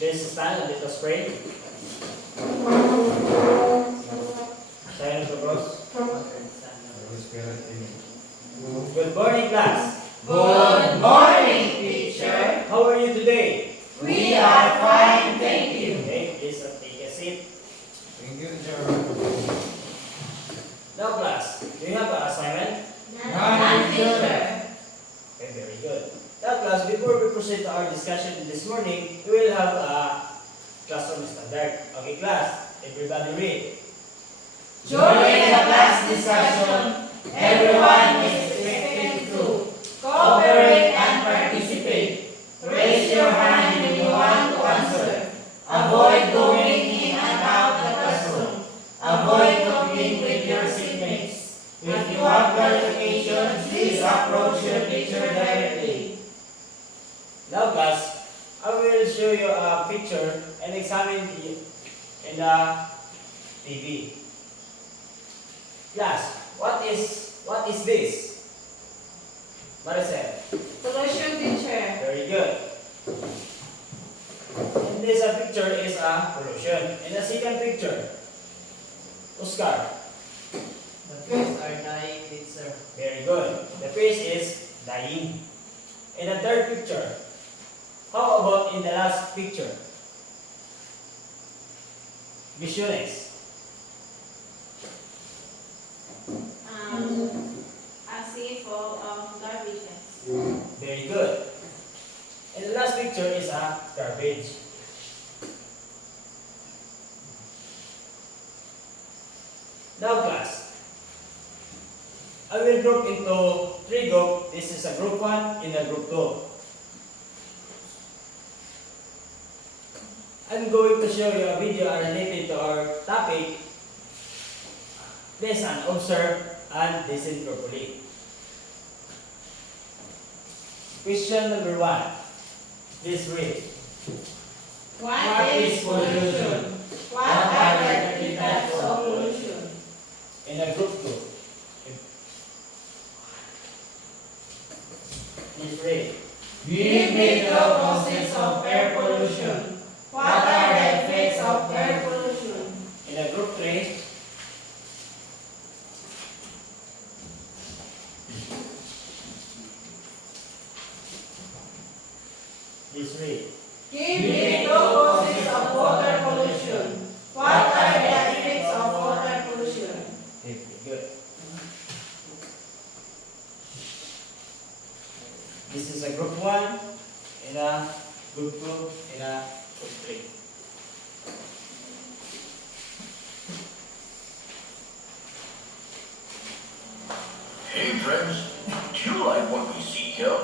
Please stand and let us pray. Silent to cross. Good morning, class. Good morning, teacher. How are you today? We are fine, thank you. Okay, please take a seat. Thank you, teacher. Now, class, do you have an assignment? None, teacher. Okay, very good. Now, class, before we proceed to our discussion this morning, we will have a classroom standard. Okay, class, everybody read. During the class discussion, everyone is expected to cooperate and participate. Raise your hand when you want to answer. Avoid going in and out the classroom. Avoid talking with your seatmates. If you have clarification, please approach your teacher directly. Now, class, I will show you a picture and examine it in the TV. Class, what is this? Maricel. Solution, teacher. Very good. And this picture is a pollution. In the second picture, Oscar. The fish are dying, teacher. Very good. The fish is dying. In the third picture, how about in the last picture? Visiones. A sea full of garbages. Very good. And the last picture is a garbage. Now, class, I will group into three groups. This is a group 1 and a group 2. I'm going to show you a video related to our topic. Listen, observe, and listen properly. Question number 1. Please read. What is pollution? What are the three types of pollution? In a group 2. Please read. Give me the causes of air pollution. What are the effects of air pollution? In a group 3. Please read. Give me the causes of water pollution. What are the effects of water pollution? Okay, good. This is a group 1 and a group 2 and a group 3. Hey friends, do you like what we see here?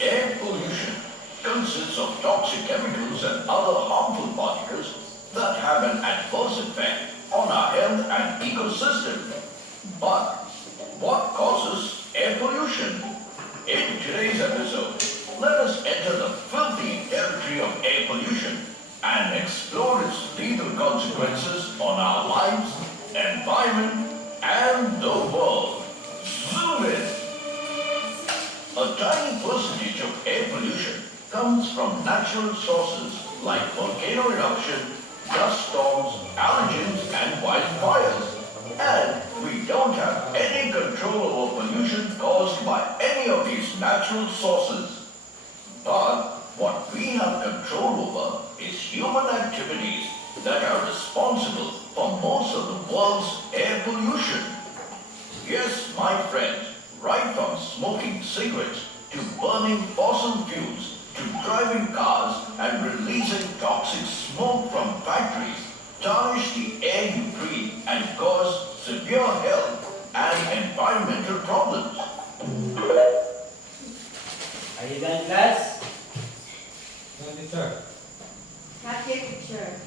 Air pollution consists of toxic chemicals and other harmful particles that have an adverse effect on our health and ecosystem. But what causes air pollution? In today's episode, let us enter the filthy territory of air pollution and explore its lethal consequences on our lives, environment, and the world. Zoom in! A tiny percentage of air pollution comes from natural sources like volcano eruption, dust storms, allergens, and wildfires. And we don't have any control over pollution caused by any of these natural sources. But what we have control over is human activities that are responsible for most of the world's air pollution. Yes, my friends, right from smoking cigarettes to burning fossil fuels to driving cars and releasing toxic smoke from factories tarnish the air you breathe and cause severe health and environmental problems. Are you done, class? No, teacher. Not yet, teacher.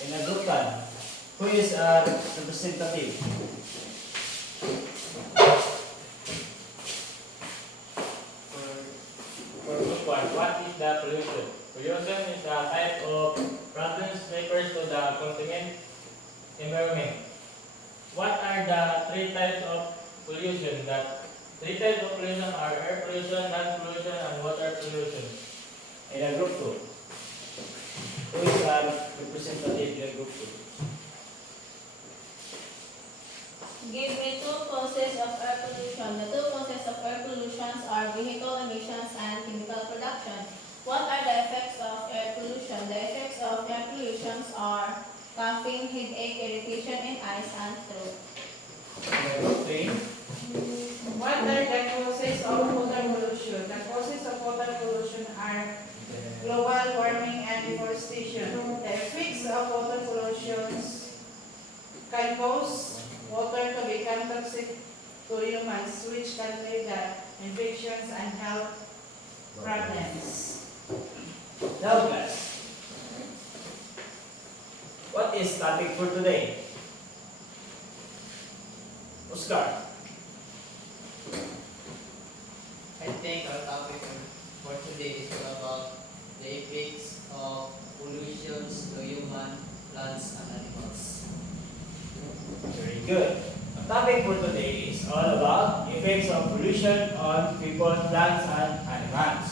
In a group plan, who is a representative? For group one, what is the pollution? Pollution is a type of problems refers to the contaminant environment. What are the three types of pollution? The three types of pollution are air pollution, land pollution, and water pollution. In a group two, who is a representative in a group two? Give me two causes of air pollution. The two causes of air pollution are vehicle emissions and chemical production. What are the effects of air pollution? The effects of air pollution are coughing, headache, irritation in eyes and throat. In a group three, What are the causes of water pollution? The causes of water pollution are global warming and deforestation. The effects of water pollution can cause water to become toxic to humans, which can lead to infections and health problems. now class. What is topic for today? Oscar. I think our topic for today is all about the effects of pollutions to human, plants, and animals. Very good. The topic for today is all about effects of pollution on people, plants, and animals.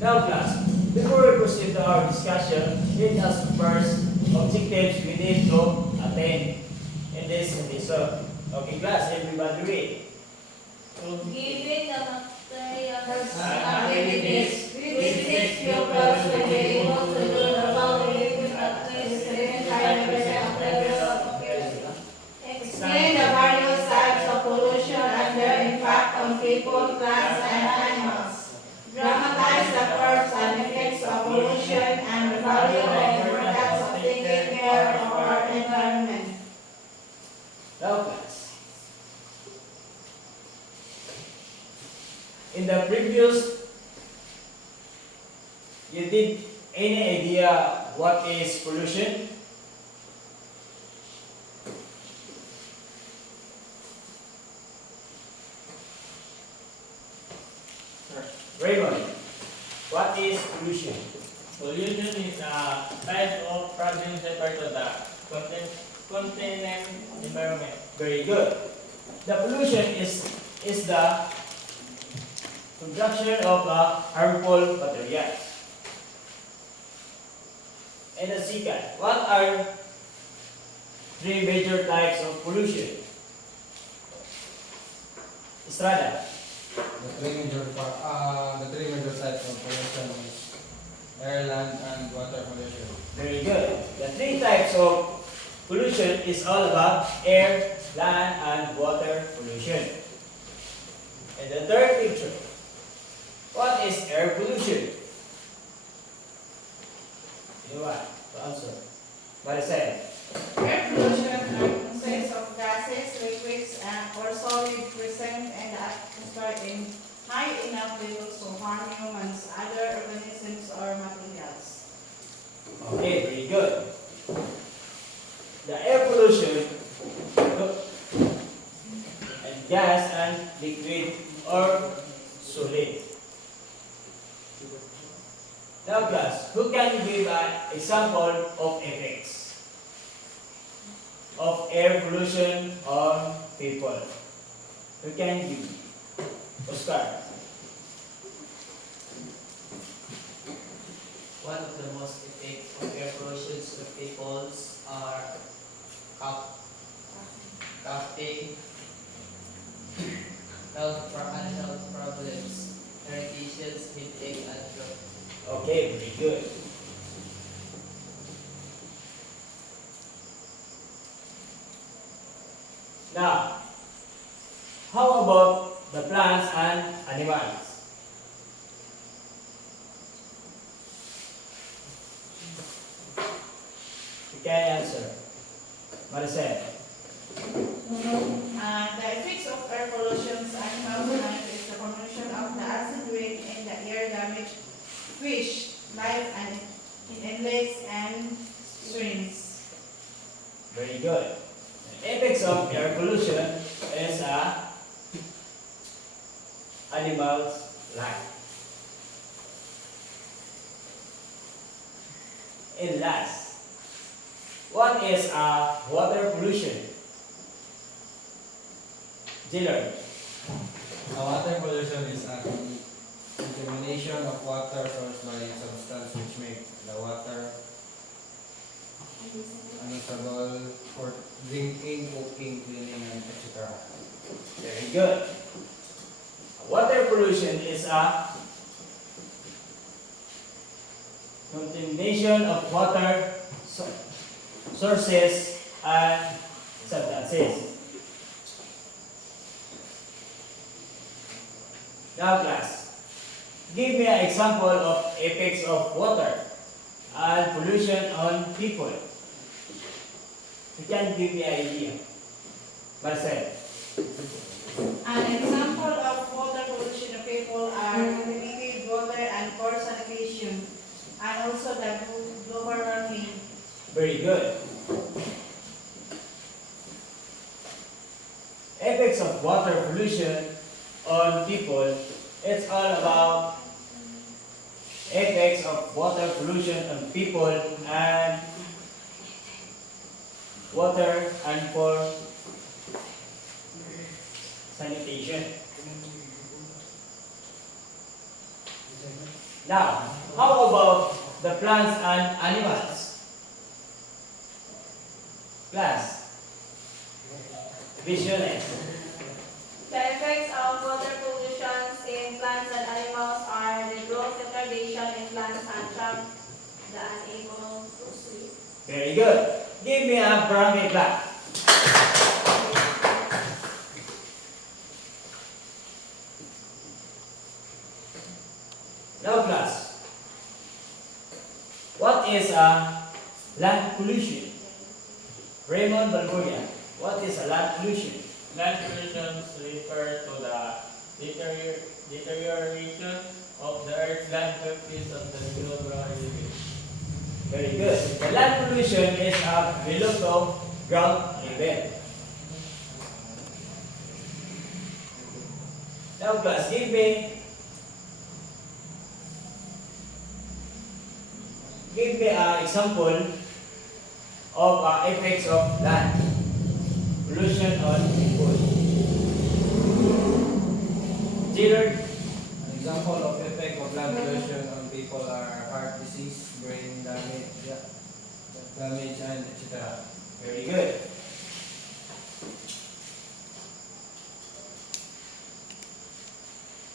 Now class, before we proceed to our discussion, let us first objectives we need to attain in this lesson. Okay class, everybody read. Given the materials And activities, which six pupils will be able to do the following with at least 75% level of accuracy. Explain the various types of pollution and their impact on people, plants, and animals. Dramatize the causes and effects of pollution and the value and importance of taking care of our environment. Now class. In the previous, you did any idea what is pollution? Raymond, what is pollution? Pollution is a type of problem referred to the contaminant environment. Very good. The pollution is the production of harmful materials. And the second, what are three major types of pollution? Estrada. The three major types of pollution is air, land, and water pollution. Very good. The three types of pollution is all about air, land, and water pollution. And the third picture, what is air pollution? Anyone to answer? Maricel. Air pollution consists of gases, liquids, or solid present in the atmosphere in high enough levels to harm humans, other organisms, or materials. Okay, very good. The air pollution and gas and liquid or solid. Now class, who can give an example of effects of air pollution on people? Who can give? Oscar. One of the most effects of air pollution to peoples are capping health problems, irritations, headache, and throat. Okay, very good. Now, how about the plants and animals? You can answer. Maricel. The effects of air pollution animals life is the pollution of the acid rain in the air damage fish life and in inlets and streams. Very good. The effects of air pollution is animals' life. And last, what is water pollution? Dillard. Water pollution is a contamination of water caused by substance which make the water unusable for drinking, cooking, cleaning, and etc. Very good. Water pollution is a contamination of water sources and substances. Now class, give me an example of effects of water and pollution on people. You can give me an idea. Marcel. An example of water pollution of people are contaminated water and poor sanitation, and also the global warming. Very good. Effects of water pollution on people. It's all about effects of water pollution on people and water and for sanitation. Now, how about the plants and animals? Class, visualize. The effects of water pollution in plants and animals are the growth retardation in plants and trap the unable to swim. Very good. Give me a brownie clap. Now class, what is land pollution? Raymond Balburia, what is land pollution? Land pollution refers to the deterioration of the Earth's land surface of the global region. Very good. The land pollution is below the ground level. Now class, give me an example of effects of land pollution on people. Gillard. An example of effect of land pollution on people are heart disease, brain damage, and etc. Very good.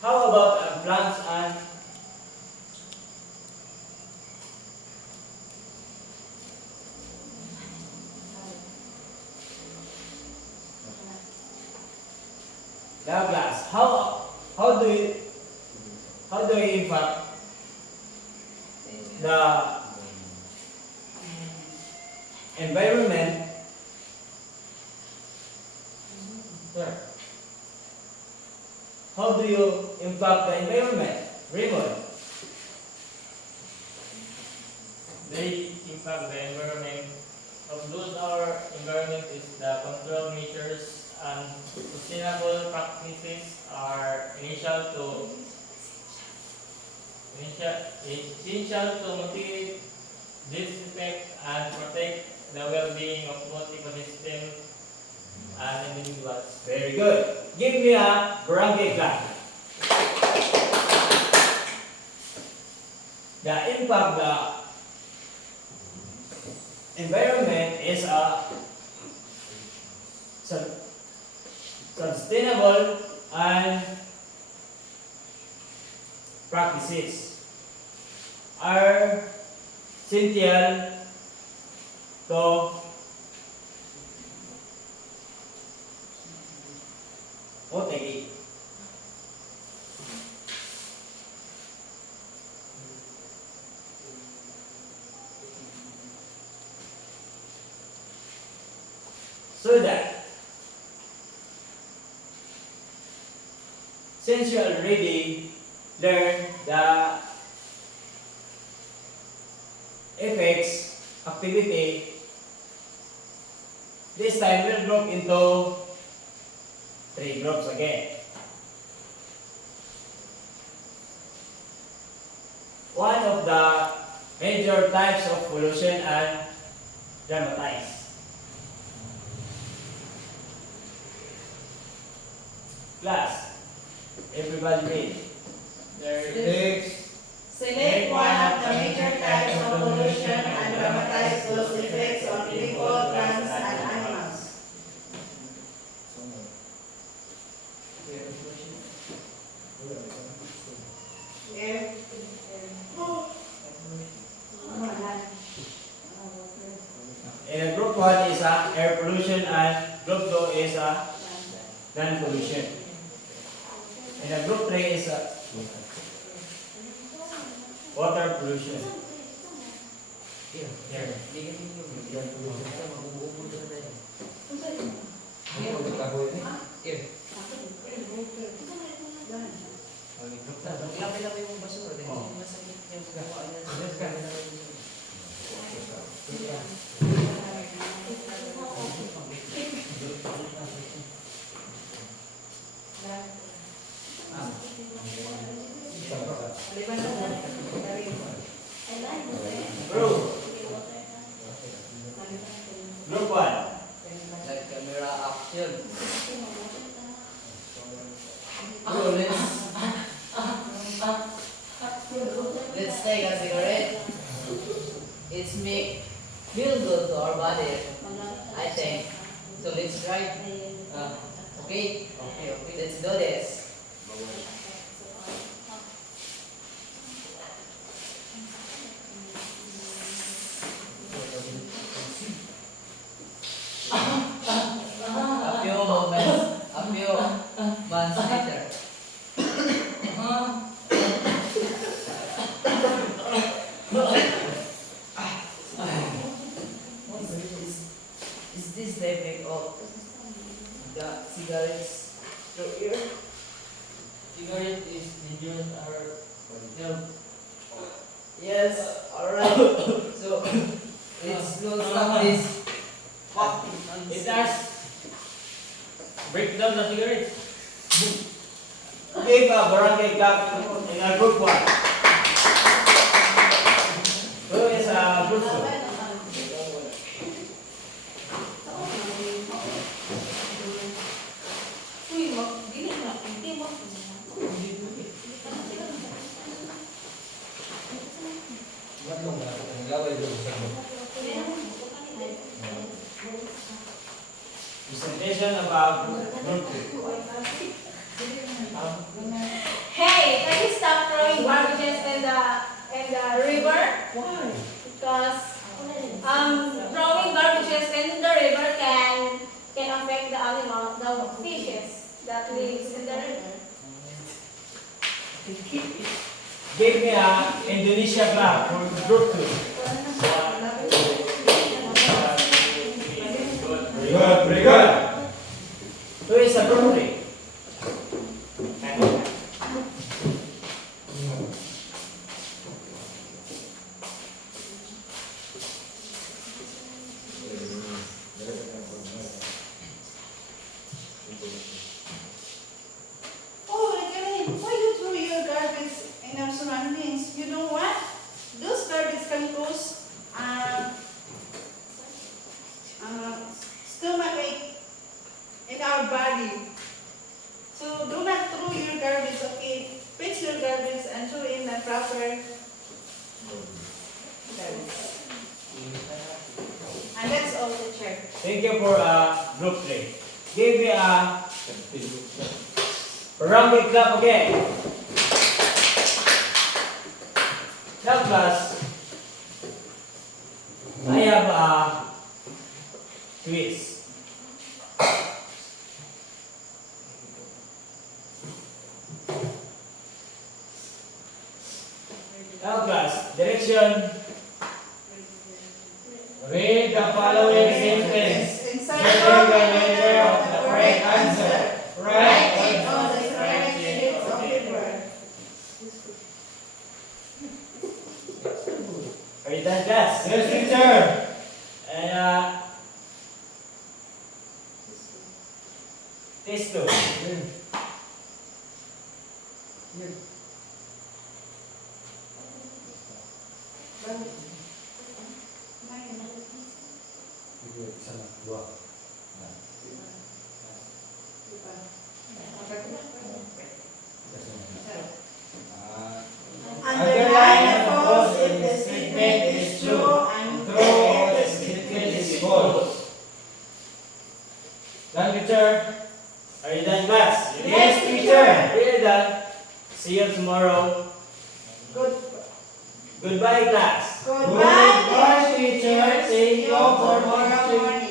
How about plants and now class? How do you impact the environment? Sir, how do you impact the environment? Raymond. They impact the environment. Of those our environment is the control measures and sustainable practices are essential to mitigate, disinfect, and protect the well-being of both ecosystem and individuals. Very good. Give me a barangay clap. The impact the environment is a sustainable and practices are essential to OTG. So that since you already learned the effects activity, this time we'll group into 3 groups again. One of the major types of pollution and dramatize. Class, everybody read. Select one of the major types of pollution and dramatize those effects on people, plants, and animals. Air. And group 1 is air pollution and group 2 is land pollution. And group 3 is water pollution. Lapit-lapit yung basura. Masakit yung gawa niya. Group 1. Like camera action. Bro, let's take a cigarette. It's make feel good to our body, I think. So let's try. Okay? Let's do this. A few moments, a few months later. Is this the effect of the cigarettes through ear? Cigarette is reduce our health. Yes, alright. So, let's go stop this. It has break down the cigarette. Give a barangay cup in group 1. Who is group 2? Presentation about group 2. Hey, can you stop throwing garbages in the river? Why? Because throwing garbages in the river can affect the animal, the fishes that lives in the river. Give me a Indonesia clap for group 2. Pretty good. Who is a group 3? Oh, Reverend, why you throw your garbage in our surroundings? You know what? Those garbage can cause stomachache in our body. So do not throw your garbage, okay? Fix your garbage and throw in a proper garbage. Thank you for group 3. Give me a round clap again. Now class, I have a quiz. Now class, direction. Read the following sentence. Encircle the letter of the correct answer. Write it on the correct sheets of paper. Are you done, class? Yes, teacher. And test 2. Isa na, dua. Underline the false if the statement is true and True if the statement is false. Done, teacher? Are you done, class? Yes, teacher. Really done. See you tomorrow. Goodbye, class. Goodbye, Goodbye, teacher. Thank you for tomorrow watching. morning.